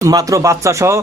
মাত্র বাচ্চা সহ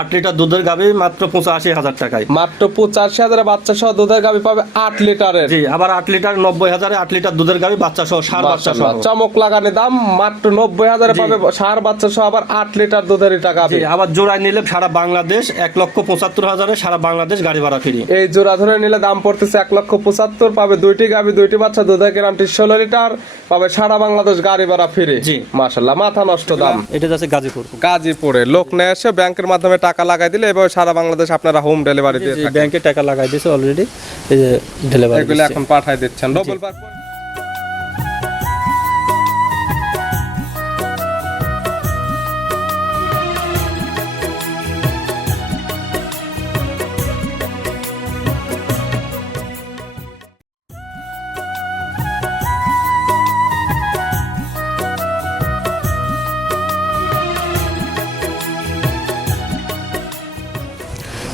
8 লিটার দুধের গাভী মাত্র 85,000 টাকায়। মাত্র 85,000 বাচ্চা সহ দুধের গাভী পাবে 8 লিটারের। জি, আবার 8 লিটার 90,000 8 লিটার দুধের গাভী বাচ্চা সহ সার বাচ্চা সহ। চমক লাগানো দাম, মাত্র 90,000 পাবে সার বাচ্চা সহ আবার 8 লিটার দুধের টাকা। জি, আবার জোড়ায় নিলে সারা বাংলাদেশ 1,75,000 সারা বাংলাদেশ গাড়ি ভাড়া ফ্রি। এই জোড়া ধরে নিলে দাম পড়তেছে 1,75,000, পাবে দুইটি গাভী দুইটি বাচ্চা, দুধের গ্যারান্টি 16 লিটার, পাবে সারা বাংলাদেশ গাড়ি ভাড়া ফ্রি। জি মাশাআল্লাহ, মাথা নষ্ট দাম। এটা যাচ্ছে গাজীপুরে লোক নিয়ে এসে ব্যাংকের মাধ্যমে টাকা লাগাই দিলে এভাবে সারা বাংলাদেশ আপনারা হোম ডেলিভারি দিয়ে থাকেন। ব্যাংকে টাকা লাগাই দিয়েছে অলরেডি, এই যে ডেলিভারি এগুলো এখন পাঠায় দিচ্ছেন। রবিবার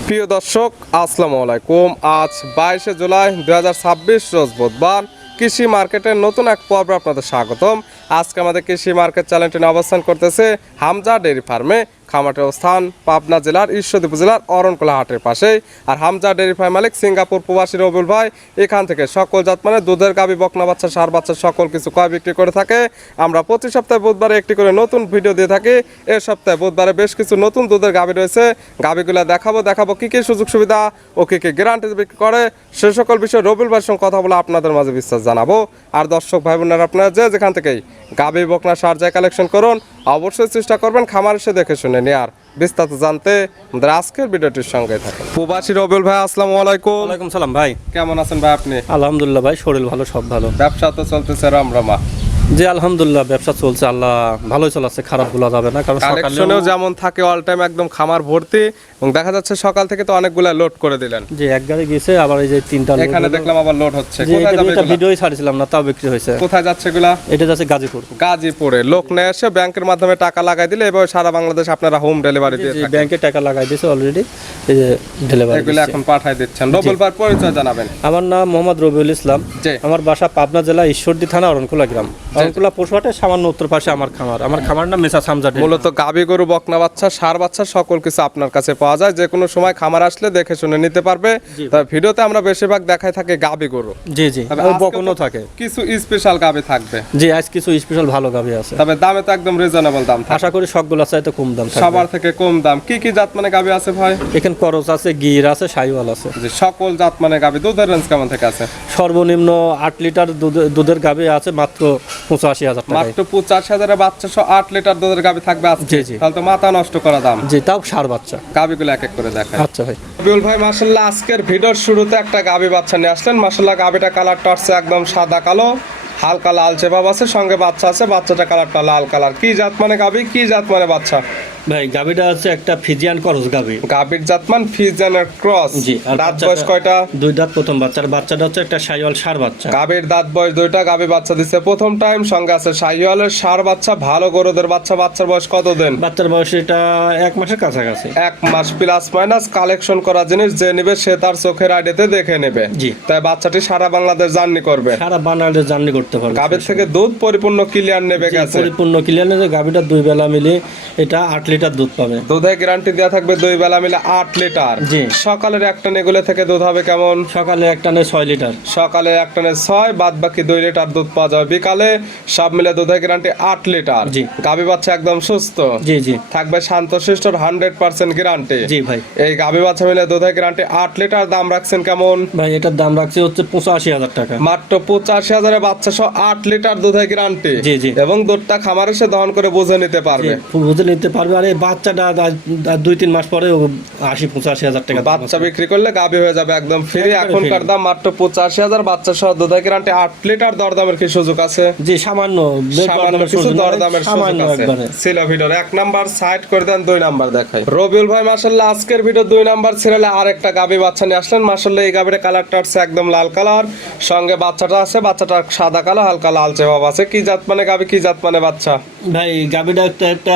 প্রিয় দর্শক, আসসালামু আলাইকুম। আজ 22শে জুলাই 2026 রোজ বুধবার। কৃষি মার্কেটের নতুন এক পর্বে আপনাদের স্বাগতম। আজকে আমাদের কৃষি মার্কেট চ্যানেলটি অবস্থান করতেছে হামজা ডেইরি ফার্মে। খামারটির অবস্থান পাবনা জেলার ঈশ্বরদী উপজেলার অরণকোলা হাটের পাশে। আর হামজা ডেইরি ফার্ম মালিক সিঙ্গাপুর প্রবাসী রবিউল ভাই এখান থেকে সকল জাত মানে দুধের গাভী, বকনা বাচ্চা, সার বাচ্চা সকল কিছু ক্রয় বিক্রি করে থাকে। আমরা প্রতি সপ্তাহে বুধবারে একটি করে নতুন ভিডিও দিয়ে থাকি। এর সপ্তাহে বুধবারে বেশ কিছু নতুন দুধের গাভী রয়েছে। গাভীগুলো দেখাবো কী কী সুযোগ সুবিধা ও কী কী গ্যারান্টি বিক্রি করে, সে সকল বিষয়ে রবিউল ভাইয়ের সঙ্গে কথা বলে আপনাদের মাঝে বিশ্বাস জানাবো। আর দর্শক ভাই বোনেরা, আপনারা যেখান থেকেই গাভী, বকনা, সার যায় কালেকশন করুন, অবশ্যই চেষ্টা করবেন খামার এসে দেখে শুনে নেয়ার। বিস্তারিত জানতে আমাদের আজকের ভিডিওটির সঙ্গে থাকুন। প্রবাসী রবিউল ভাই, আসসালামু আলাইকুম। ওয়ালাইকুম সালাম ভাই, কেমন আছেন ভাই আপনি? আলহামদুলিল্লাহ ভাই, শরীর ভালো, সব ভালো। ব্যবসা তো চলতেছে রমরমা? জি আলহামদুলিল্লাহ, ব্যবসা চলছে, আল্লাহ ভালোই চলাচ্ছে, খারাপ বলা যাবে না। কারণ কালেকশনেও যেমন থাকে অল টাইম একদম খামার ভর্তি, এবং দেখা যাচ্ছে সকাল থেকে তো অনেকগুলা লোড করে দিলেন। জি, এক গাড়ি গিয়েছে, আবার এই যে 3টা এখানে দেখলাম আবার লোড হচ্ছে। কোথায় যাবে? এটা ভিডিওই ছাড়ছিলাম না, তাও বিক্রি হয়েছে। কোথায় যাচ্ছে এগুলা? এটা যাচ্ছে গাজীপুরে লোক নিয়ে এসে ব্যাংকের মাধ্যমে টাকা লাগাই দিলে এভাবে সারা বাংলাদেশ আপনারা হোম ডেলিভারি দিয়ে থাকেন। ব্যাংকে টাকা লাগাই দিয়েছে অলরেডি, এই যে ডেলিভারি এগুলো এখন পাঠায় দিচ্ছেন। রবিউল ভাই পরিচয় জানাবেন। আমার নাম মোহাম্মদ রবিউল ইসলাম। আমার বাসা পাবনা জেলা ঈশ্বরদী থানা অরণকুলা গ্রাম। অরণকুলা পশুহাটে সামান্য উত্তর পাশে আমার খামার। আমার খামার নাম মেসার্স হামজা ডেইরি। মূলত গাভী, গরু, বকনা বাচ্চা, সার বাচ্চা সকল কিছু আপনার কাছে পাওয়া যায়। যে কোনো সময় খামার আসলে দেখে শুনে নিতে পারবে। তবে ভিডিওতে আমরা বেশিরভাগ দেখাই থাকে গাভী, গরু। জি জি, বকনও থাকে, কিছু স্পেশাল গাভী থাকবে। জি, আজ কিছু স্পেশাল ভালো গাভী আছে। তবে দামে তো একদম রিজনেবল দাম থাকবে। আশা করি সবগুলো চাইতে কম দাম থাকবে। সবার থেকে কম দাম। কি কি জাত মানে গাভী আছে ভাই? এখানে করজ আছে, গির আছে, শাহিওয়াল আছে। যে সকল জাত মানে গাভী। দুধের রেঞ্জ কেমন থেকে আছে? সর্বনিম্ন 8 লিটার দুধের গাভী আছে মাত্র 85,000 টাকা। মাত্র 85,000 বাচ্চা সহ 8 লিটার দুধের গাভী থাকবে আজকে। জি জি, তাহলে তো মাথা নষ্ট করা দাম। জি, তাও সার বাচ্চা। গাভীগুলো এক এক করে দেখায়। আচ্ছা ভাই। রবিউল ভাই মাশাআল্লাহ আজকের ভিডিওর শুরুতে একটা গাভী বাচ্চা নিয়ে আসলেন। মাশাআল্লাহ গাভীটা কালারটা আসছে একদম সাদা কালো, হালকা লালচে ভাব আছে, সঙ্গে বাচ্চা আছে, বাচ্চাটা কালারটা লাল কালার। কি জাত মানে গাভী, কি জাত মানে বাচ্চা? ভাই গাভীটা আছে একটা ফিজিয়ান করজ গাভী। গাভীর জাতমান ফিজিয়ানের ক্রস। জি, আর দাঁত বয়স কয়টা? 2 দাঁত, প্রথম বাচ্চার বাচ্চাটা হচ্ছে একটা শাহিওয়াল সার বাচ্চা। গাভীর দাঁত বয়স 2টা, গাভী বাচ্চা দিচ্ছে প্রথম টাইম, সঙ্গে আছে শাহিওয়ালের সার বাচ্চা, ভালো গরুদের বাচ্চা। বাচ্চার বয়স কত দিন? বাচ্চার বয়স এটা 1 মাসের কাছাকাছি। 1 মাস প্লাস মাইনাস। কালেকশন করা জিনিস যে নেবে সে তার চোখের আইডিতে দেখে নেবে। জি, তাই বাচ্চাটি সারা বাংলাদেশ জার্নি করবে, সারা বাংলাদেশ জার্নি করতে পারবে। গাভীর থেকে দুধ পরিপূর্ণ ক্লিয়ার নেবে গেছে। পরিপূর্ণ ক্লিয়ার নেবে। গাভীটা 2 বেলা মিলে এটা 8 লিটার দুধ পাবে। দুধের গ্যারান্টি দেওয়া থাকবে 2 বেলা মিলে 8 লিটার। জি, সকালের এক টানে এগুলো থেকে দুধ হবে কেমন? সকালে এক টানে 6 লিটার, সকালে এক টানে 6, বাদ বাকি 2 লিটার দুধ পাওয়া যাবে বিকালে। সব মিলে দুধের গ্যারান্টি 8 লিটার। জি, গাভী বাচ্চা একদম সুস্থ। জি জি, থাকবে শান্তশিষ্ট 100% গ্যারান্টি। জি ভাই। এই গাভী বাচ্চা মিলে দুধের গ্যারান্টি 8 লিটার। দাম রাখছেন কেমন ভাই? এটার দাম রাখছে হচ্ছে 85,000 টাকা। মাত্র 85,000 বাচ্চা সহ 8 লিটার দুধের গ্যারান্টি। জি জি, এবং দুধটা খামার এসে দহন করে বুঝে নিতে পারবে। বুঝে নিতে পারবে। আর এই বাচ্চাটা 2-3 মাস পরে 80-85,000 টাকা বাচ্চা বিক্রি করলে গাভী হয়ে যাবে একদম ফ্রি। এখনকার দাম মাত্র 85,000 বাচ্চা সহ দুধের গ্যারান্টি 8 লিটার। দরদামের কি সুযোগ আছে? জি, সামান্য কিছু দরদামের সুযোগ আছে। ছিল ভিডিওর 1 নাম্বার সাইড করে দেন, 2 নাম্বার দেখাই। রবিউল ভাই মাশাআল্লাহ আজকের ভিডিও 2 নাম্বার ছেড়ে আরেকটা গাভী বাচ্চা নিয়ে আসলেন। মাশাআল্লাহ এই গাভীর কালারটা আছে একদম লাল কালার, সঙ্গে বাচ্চাটা আছে, বাচ্চাটা সাদা কালো, হালকা লালচে ভাব আছে। কি জাত মানে গাভী, কি জাত মানে বাচ্চা? ভাই গাভীটা একটা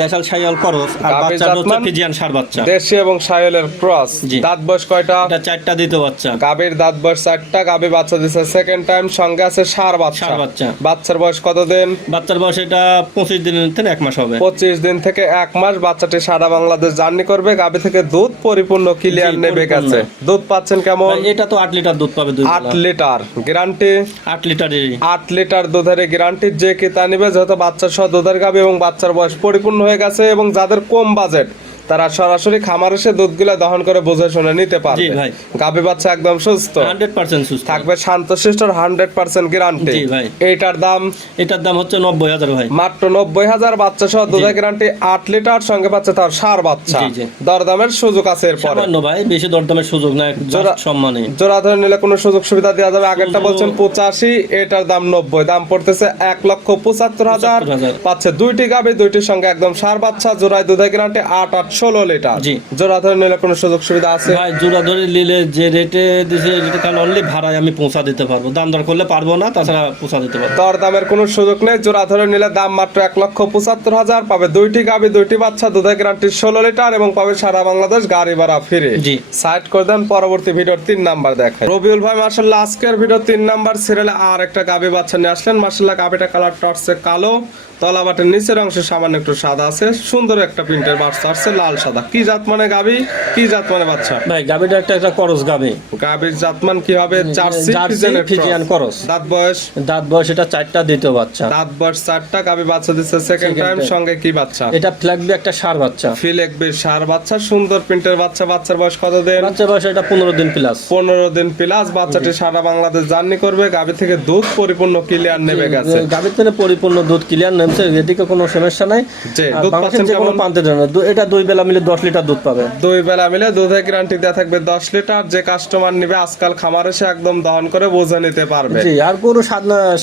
দেশাল শাইওয়াল করস আর গাভীর বাচ্চাটা হচ্ছে জাতমান? ফিজিয়ান সার বাচ্চা। দেশি এবং শাহিওয়ালের ক্রস। জি। দাঁত বয়স কয়টা? এটা 4টা দিতে বাচ্চা। গাভীর দাঁত বয়স 4টা, গাভী বাচ্চা দিছে সেকেন্ড টাইম, সঙ্গে আছে ষাঁড় বাচ্চা। ষাঁড় বাচ্চা। বাচ্চার বয়স কত দিন? বাচ্চার বয়স এটা 25 দিনের থেকে 1 মাস হবে। 25 দিন থেকে 1 মাস। বাচ্চাটি সারা বাংলাদেশ জার্নি করবে। গাভী থেকে দুধ পরিপূর্ণ ক্লিয়ার জি, নেবে পরিপূর্ণ। গেছে। দুধ পাচ্ছেন কেমন? ভাই, এটা তো 8 লিটার দুধ পাবে 2 8 লিটার গ্যারান্টি। 8 লিটারেরই। 8 লিটার দুধের গ্যারান্টি। যে কে তা নিবে, যেহেতু বাচ্চা সহ দুধের গাভী এবং বাচ্চার বয়স পরিপূর্ণ হয়ে গেছে, এবং যাদের কম বাজেট তারা সরাসরি খামার এসে দুধগুলো দহন করে বুঝে শুনে নিতে পারবে। জি ভাই। গাভী বাচ্চা একদম সুস্থ 100% সুস্থ থাকবে, শান্তশিষ্ট, 100% গ্যারান্টি। জি ভাই। এইটার দাম এটার দাম হচ্ছে 90,000 ভাই। মাত্র 90,000। বাচ্চা সহ দুধের গ্যারান্টি 8 লিটার, সঙ্গে পাচ্ছে তার ষাঁড় বাচ্চা। জি, জি। দরদামের সুযোগ আছে এরপরে। সামান্য ভাই, বেশি দরদামের সুযোগ নাই, জোড়া- সম্মানে। জোড়া ধরে নিলে কোনো সুযোগ সুবিধা দেওয়া যাবে? আগেরটা বলছেন 85, এটার দাম 90, দাম পড়তেছে 1,75,000। 75,000 পাচ্ছে দুইটি গাভী, দুইটির সঙ্গে একদম ষাঁড় বাচ্চা, জোড়ায় দুধের গ্যারান্টি 8-16 লিটার। জি। জোড়া ধরে নিলে কোনো সুযোগ সুবিধা আছে? ভাই জোড়া ধরে নিলে যে রেটে দিছে রেটে কাল অনলি ভাড়ায় আমি পৌঁছা দিতে পারবো, দাম দর করলে পারবো না, তাছাড়া পৌঁছা দিতে পারবো। দর দামের কোনো সুযোগ নেই। জোড়া ধরে নিলে দাম মাত্র 1,75,000। পাবে দুইটি গাভী, দুইটি বাচ্চা, দুধের গ্যারান্টি 16 লিটার, এবং পাবে সারা বাংলাদেশ গাড়ি ভাড়া ফিরে। জি। সাইড করে দেন, পরবর্তী ভিডিওর 3 নাম্বার দেখায়। রবিউল ভাই মাশাআল্লাহ আজকের ভিডিও 3 নাম্বার সিরিয়ালে আর একটা গাভী বাচ্চা নিয়ে আসলেন। মাশাআল্লাহ গাভীটা কালারটা হচ্ছে কালো, তলা বাটের নিচের অংশে সামান্য একটু সাদা আছে, সুন্দর একটা প্রিন্টের বাচ্চা আছে লাল সাদা। কি জাত মানে গাভী, কি জাত মানে বাচ্চা? ভাই গাবিটা একটা করস গাবি। গাভীর জাতমান কি হবে? জার্সি জার্সি ফিজিয়ান করস। দাঁত বয়স? দাঁত বয়স এটা 4টা দ্বিতীয় বাচ্চা। দাঁত বয়স 4টা, গাভী বাচ্চা দিচ্ছে সেকেন্ড টাইম, সঙ্গে কি বাচ্চা? এটা ফ্ল্যাগবি একটা সার বাচ্চা। ফিলেকবি ষাঁড় বাচ্চা, সুন্দর প্রিন্টের বাচ্চা। বাচ্চার বয়স কত দিন? বাচ্চার বয়স এটা 15 দিন প্লাস। 15 দিন প্লাস। বাচ্চাটি সারা বাংলাদেশ জার্নি করবে। গাভী থেকে দুধ পরিপূর্ণ ক্লিয়ার নেবে গেছে। গাবির থেকে পরিপূর্ণ দুধ ক্লিয়ার নেমছে, এদিকে কোনো সমস্যা নাই। জি, আর দুধ বাংলাদেশের পাচ্ছেন যে কোনো কেমন? প্রান্তে দেন না, এটা 2 বেলা মিলে 10 লিটার দুধ পাবে। 2 বেলা মিলে দুধের গ্যারান্টি দেওয়া থাকবে 10 লিটার। যে কাস্টমার নিবে আজকাল খামার এসে একদম দহন করে বুঝে নিতে পারবে। জি, আর গরু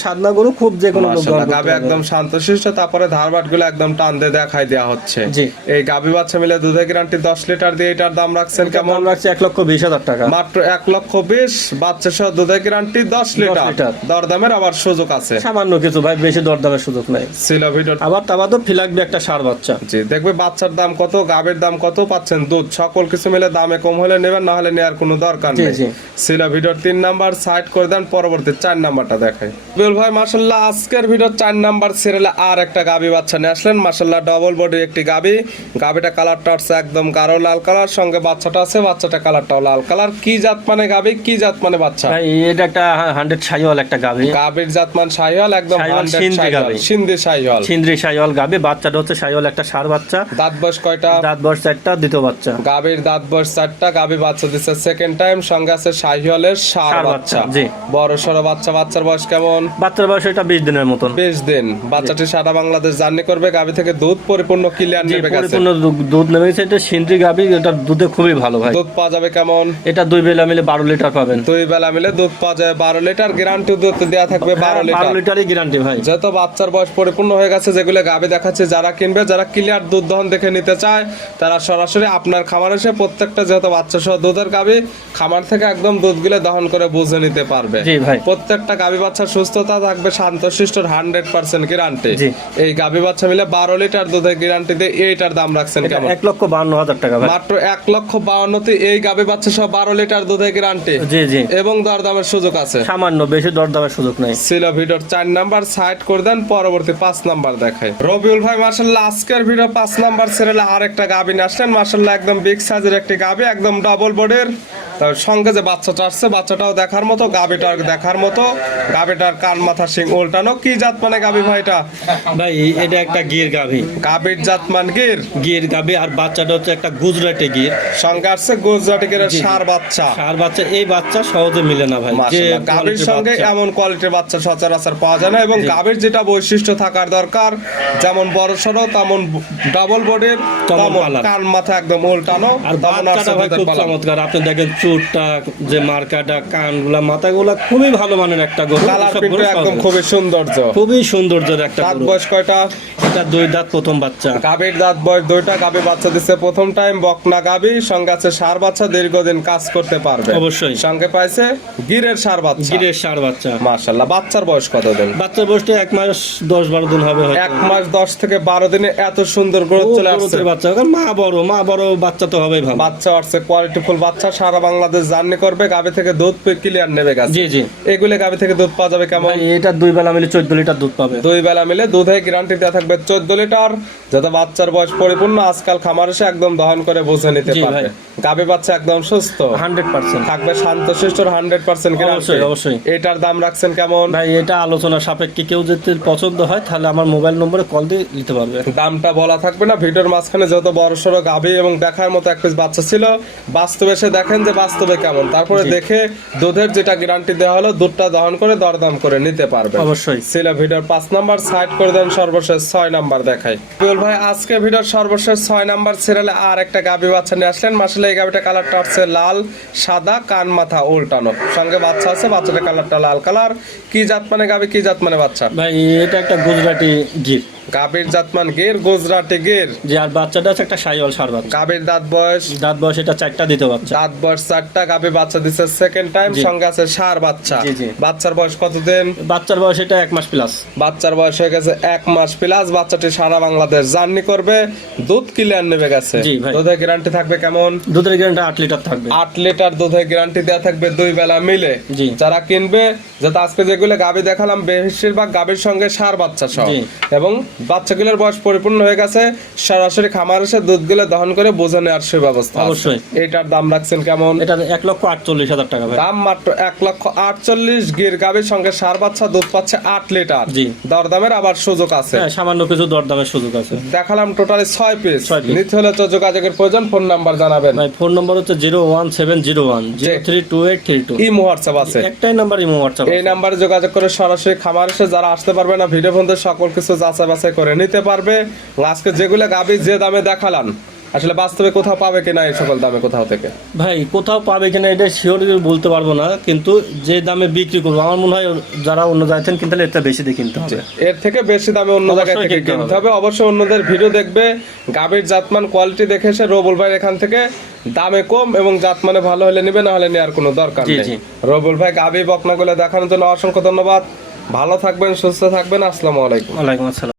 সাদনা গরু খুব যে কোনো লোক মাশাআল্লাহ দহন করতে গাভী পারবে। একদম শান্তশিষ্ট। তারপরে ধারবাট গুলো একদম টান দিয়ে দেখাই দেওয়া হচ্ছে। জি। এই গাভী বাচ্চা মিলে দুধের গ্যারান্টি 10 লিটার দিয়ে এটার দাম রাখছেন কেমন? কেমন রাখছে 1,20,000 টাকা। মাত্র 1,20,000। বাচ্চা সহ দুধের গ্যারান্টি 10 লিটার। লিটার। দরদামের আবার সুযোগ আছে। সামান্য কিছু ভাই, বেশি দরদামের সুযোগ নাই। ছিল ভিডিও। আবার তাবাদও ফিলাকবি একটা সার বাচ্চা। জি, দেখবে বাচ্চার দাম কত, গাভীর দাম কত, পাচ্ছেন দুধ, সকল কিছু মিলে দামে কম হলে নেবেন, না হলে নেওয়ার কোনো দরকার জি, নেই। জি। ছিল ভিডিওর 3 নাম্বার। সাইড করে দেন, পরবর্তী 4 নাম্বারটা দেখাই। বিল ভাই মাশাআল্লাহ আজকের ভিডিওর 4 নাম্বার সিরিয়ালে আর একটা গাভী বাচ্চা নিয়ে আসলেন। মাশাআল্লাহ ডবল বডির একটি গাভী। গাভীটা কালারটা হচ্ছে একদম গাঢ় লাল কালার, সঙ্গে বাচ্চাটা আছে, বাচ্চাটা কালারটাও লাল কালার। কি জাত মানে গাভী, কি জাত মানে বাচ্চা? ভাই এটা একটা 100 শাহিওয়াল একটা গাবি। গাভীর জাতমান শাহিওয়াল, একদম শাহিওয়াল 100 সিন্ধি শাহিওয়াল, গাভী। সিন্ধি শাহিওয়াল। সিন্দ্রি শাহিওয়াল গাবি। বাচ্চাটা হচ্ছে শাহিওয়াল একটা সার বাচ্চা। দাঁত বয়স কয়টা? দাঁত বয়স 4টা দ্বিতীয় বাচ্চা। গাভীর দাঁত বয়স 4টা, গাভী বাচ্চা দিচ্ছে সেকেন্ড টাইম, সঙ্গে আছে শাহিওয়ালের ষাঁড় ষাঁড় বাচ্চা। বাচ্চা, জি। বড় সড়ো বাচ্চা। বাচ্চার বয়স কেমন? বাচ্চার বয়স এটা 20 দিনের মতন। 20 দিন। বাচ্চাটি সারা বাংলাদেশ জার্নি করবে। গাভী থেকে দুধ পরিপূর্ণ ক্লিয়ার জি, নেবে গেছে। পরিপূর্ণ দুধ নেমে গেছে। এটা সিন্দ্রি গাবি, এটা দুধে খুবই ভালো ভাই। দুধ পাওয়া যাবে কেমন? এটা 2 বেলা মিলে 12 লিটার পাবেন। 2 বেলা মিলে দুধ পাওয়া যায় 12 লিটার। গ্যারান্টি দুধ দেওয়া থাকবে 12 লিটার। 12 লিটারই গ্যারান্টি ভাই। যত বাচ্চার বয়স পরিপূর্ণ হয়ে গেছে, যেগুলো গাভী দেখাচ্ছে, যারা কিনবে, যারা ক্লিয়ার দুধ দহন দেখে নিতে চায়, তারা সরাসরি আপনার খামার এসে প্রত্যেকটা যেহেতু বাচ্চা সহ দুধের গাভী, খামার থেকে একদম দুধগুলো দহন করে বুঝে নিতে পারবে। জি ভাই। প্রত্যেকটা গাভী বাচ্চার সুস্থতা থাকবে, শান্তশিষ্টর 100% গ্যারান্টি। জি। এই গাভী বাচ্চা মিলে 12 লিটার দুধের গ্যারান্টি দিয়ে এইটার দাম রাখছেন এটা কেমন? 1,52,000 টাকা ভাই। মাত্র 1,52,000 এই গাভী বাচ্চা সহ 12 লিটার দুধের গ্যারান্টি জি, জি। এবং দরদামের সুযোগ আছে। সামান্য, বেশি দরদামের সুযোগ নাই। ছিল ভিডিওর 4 নাম্বার। সাইড করে দেন, পরবর্তী 5 নাম্বার দেখাই। রবিউল ভাই মাশাআল্লাহ আজকের ভিডিও 5 নাম্বার সিরিয়ালে আরেকটা গাভী নিয়ে আসলেন। মাশাআল্লাহ একদম বিগ সাইজের একটি গাভী, একদম ডাবল বডির। তার সঙ্গে যে বাচ্চাটা আসছে, বাচ্চাটাও দেখার মতো, গাভীটাও দেখার মতো। গাভীটার কান মাথা শিং উল্টানো। কি জাত মানে গাভী ভাইটা? ভাই এটা একটা গির গাভি। গাভীর জাত মান গির। গির গাভি, আর বাচ্চাটা হচ্ছে একটা গুজরাটি গির। সঙ্গে আসছে গুজরাটি গিরের ষাঁড় বাচ্চা। আর বাচ্চা, এই বাচ্চা সহজে মিলে না ভাই। যে মাশাআল্লাহ গাভীর quality-র সঙ্গে বাচ্চা। এমন কোয়ালিটির বাচ্চা সচরাচর পাওয়া যায় না, এবং গাভীর যেটা বৈশিষ্ট্য থাকার দরকার, যেমন বড় সড়ো, তেমন ডাবল বডির, তেমন তেমন পালার। কান মাথা একদম উল্টানো, আর তেমন বাচ্চাটা আছে ভাই দুধের খুব পালার। চমৎকার। আপনি দেখেন চুটটা যে মার্কাটা কানগুলা মাথাগুলা খুবই ভালো মানের একটা গরু। কালার এসব প্রিন্ট গরু একদম সহজে। খুবই সৌন্দর্য। খুবই সৌন্দর্যের একটা দাঁত গরু। বয়স কয়টা? এটা 2 দাঁত প্রথম বাচ্চা। গাভীর দাঁত বয়স 2টা। গাভী বাচ্চা দিচ্ছে প্রথম টাইম। বকনা গাভী, সঙ্গে আছে ষাঁড় বাচ্চা, দীর্ঘদিন কাজ করতে পারবে। অবশ্যই। সঙ্গে পাইছে গিরের ষাঁড় বাচ্চা। গিরের ষাঁড় বাচ্চা। মাশাআল্লাহ। বাচ্চার বয়স কতদিন? বাচ্চার বয়সটা 1 মাস 10-12 দিন হবে হয়তো। 1 মাস 10 থেকে 12 দিনে এত সুন্দর গ্রোথ চলে আসছে। গরুতে বাচ্চা কারণ মা বড় বাচ্চা তো হবেই ভালো। বাচ্চা আসছে কোয়ালিটিফুল বাচ্চা, সারা বাংলাদেশ জার্নি করবে। গাভী থেকে দুধ ক্লিয়ার নেবে গেছে। জি জি। এগুলো গাভী থেকে দুধ পাওয়া যাবে কেমন? ভাই এটা 2 বেলা মিলে 14 লিটার দুধ পাবে। 2 বেলা মিলে দুধে গ্যারান্টি দেওয়া থাকবে 14 লিটার। যত বাচ্চার বয়স পরিপূর্ণ, আজকাল খামার এসে একদম দহন করে বুঝে নিতে জি পারবে। ভাই। গাভী বাচ্চা একদম সুস্থ 100%। থাকবে, শান্তশিষ্ট 100% গ্যারান্টি। অবশ্যই, অবশ্যই। এটার দাম রাখছেন কেমন? ভাই এটা আলোচনা সাপেক্ষে, কেউ যদি পছন্দ হয় তাহলে আমার মোবাইল নম্বরে কল দিয়ে নিতে পারবে। দামটা বলা থাকবে না ভিডিওর মাঝখানে। যত বড় সড়ো গাভী এবং দেখার মতো এক পিস বাচ্চা ছিল, বাস্তবে এসে দেখেন যে বাস্তবে কেমন, তারপরে দেখে দুধের যেটা গ্যারান্টি দেওয়া হলো দুধটা দহন করে দরদাম করে নিতে পারবে। অবশ্যই। ছিল ভিডিওর 5 নাম্বার, সাইড করে দেন, সর্বশেষ 6 নাম্বার দেখাই। বিপুল ভাই আজকে ভিডিওর সর্বশেষ 6 নাম্বার সিরিয়ালে আর একটা গাভী বাচ্চা নিয়ে আসলেন। মাশাআল্লাহ এই গাভীটা কালারটা হচ্ছে লাল সাদা, কান মাথা উল্টানো, সঙ্গে বাচ্চা আছে। বাচ্চাটার কালারটা লাল কালার। কি জাত মানে গাভী, কি জাত মানে বাচ্চা? ভাই এটা একটা গুজরাটি গির। গাভীর জাতমান গির, গুজরাটি গির। যে আর বাচ্চাটা আছে একটা সাইওয়াল ষাঁড় বাচ্চা। গাভীর দাঁত বয়স? দাঁত বয়স এটা 4টা দিতে বাচ্চা। দাঁত বয়স 4টা। গাভী বাচ্চা দিচ্ছে সেকেন্ড টাইম। জি। সঙ্গে আছে ষাঁড় বাচ্চা। জি, জি। বাচ্চার বয়স কতদিন? বাচ্চার বয়স এটা 1 মাস প্লাস। বাচ্চার বয়স হয়ে গেছে 1 মাস প্লাস। বাচ্চাটি সারা বাংলাদেশ জার্নি করবে, দুধ ক্লিয়ার নেবে গেছে। জি ভাই। দুধের গ্যারান্টি থাকবে কেমন? দুধের গ্যারান্টি 8 লিটার থাকবে। 8 লিটার দুধের গ্যারান্টি দেওয়া থাকবে 2 বেলা মিলে। জি। যারা কিনবে, যাতে আজকে যেগুলো গাভী দেখালাম বেশিরভাগ গাভীর সঙ্গে ষাঁড় বাচ্চা সহ, জি। এবং বাচ্চাগুলোর বয়স পরিপূর্ণ হয়ে গেছে। সরাসরি খামার এসে দুধগুলো দহন করে বোঝা নেওয়ার সুব্যবস্থা আছে। অবশ্যই। এটার দাম রাখছেন কেমন? এটা 1,48,000 টাকা ভাই। দাম মাত্র 1,48,000। গির গাভীর সঙ্গে ষাঁড় বাচ্চা, দুধ পাচ্ছে 8 লিটার। জি। দরদামের আবার সুযোগ আছে। হ্যাঁ, সামান্য কিছু দরদামের সুযোগ আছে। দেখালাম টোটালি 6 পিস। 6 পিস। নিতে হলে তো যোগাযোগের প্রয়োজন। ফোন নাম্বার জানাবেন। ভাই ফোন নম্বর হচ্ছে 01701 032832। ইমো হোয়াটসঅ্যাপ আছে। একটাই নাম্বার ইমো হোয়াটসঅ্যাপ। এই নাম্বারে যোগাযোগ করে সরাসরি খামার এসে যারা আসতে পারবে না, ভিডিও ফোন সকল কিছু যাচাই বাছাই করে নিতে পারবে। আজকে যেগুলো গাভী যে দামে দেখালাম, আসলে বাস্তবে কোথাও পাবে কিনা এই সকল দামে কোথাও থেকে? ভাই কোথাও পাবে কিনা এটা শিওর বলতে পারবো না, কিন্তু যে দামে বিক্রি করবো আমার মনে হয় যারা অন্য জায়গায় কিনতে হলে এটা বেশি দিয়ে কিনতে হবে। এর থেকে বেশি দামে অন্য জায়গায় অবশ্যই থেকে কিনতে কিনতে হবে। অবশ্যই অন্যদের ভিডিও দেখবে, গাভীর জাতমান কোয়ালিটি দেখে এসে রবুল ভাই এখান থেকে দামে কম এবং জাতমানে ভালো হলে নিবে, না হলে নেওয়ার কোনো দরকার জি, নেই। জি। রবুল ভাই গাভী বকনাগুলো দেখানোর জন্য অসংখ্য ধন্যবাদ। ভালো থাকবেন, সুস্থ থাকবেন। আসসালামু আলাইকুম। ওয়ালাইকুম আসসালাম।